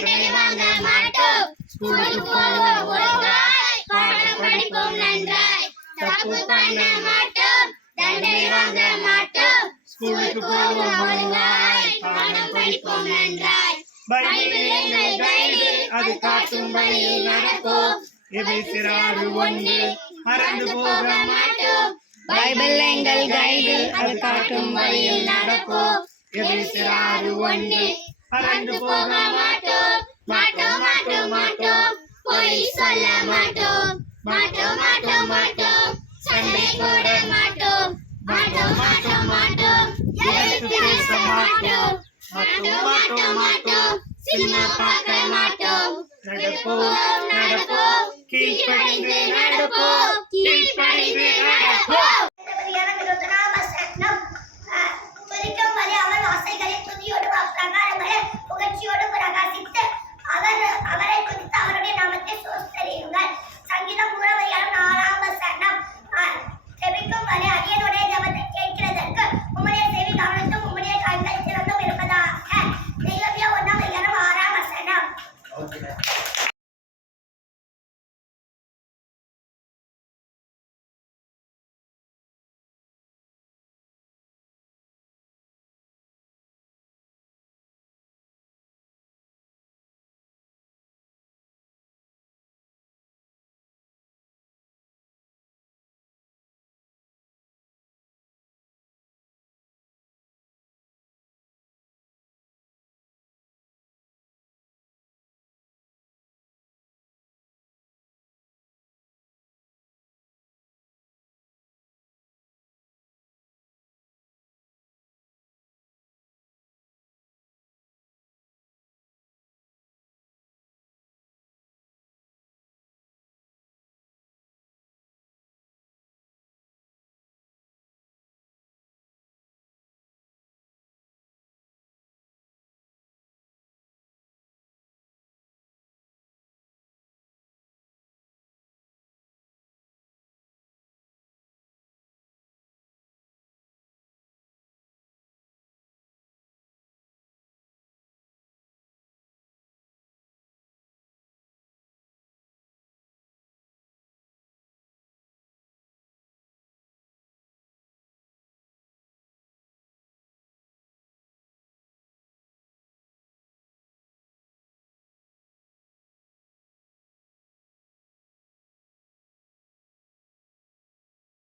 தண்டனை வாங்க மாட்டோம் ஸ்கூலுக்கு போவோம் ஒழுங்காய் பாடம் படிப்போம் நன்றாய். தப்பு பண்ண மாட்டோம் தண்டனை வாங்க மாட்டோம் ஸ்கூலுக்கு போவோம் ஒழுங்காய் பாடம் படிப்போம் நன்றாய். பைபிள் எங்கள் கைடு அது காட்டும் வழியில் நடப்போம் எபேசியர் ஒன்று மறந்து போக மாட்டோம் பைபிள் எங்கள் கைடு அது காட்டும் வழியில் நடப்போம் எபேசியர் ஒன்று மறந்து போக மாட்டோம் மாட்டோம் மாட்டோம் மாட்டோம். பொய் சொல்ல மாட்டோம். மாட்டோம் மாட்டோம் மாட்டோம். சண்டை போட மாட்டோம். மாட்டோம் மாட்டோம் மாட்டோம். எதிர்த்து பேச மாட்டோம். மாட்டோம் மாட்டோம் மாட்டோம். சினிமா பார்க்க மாட்டோம். நடப்போம் நடப்போம். கீழ்ப்படிந்து நடப்போம். கீழ்ப்படிந்து நடப்போம். talk about.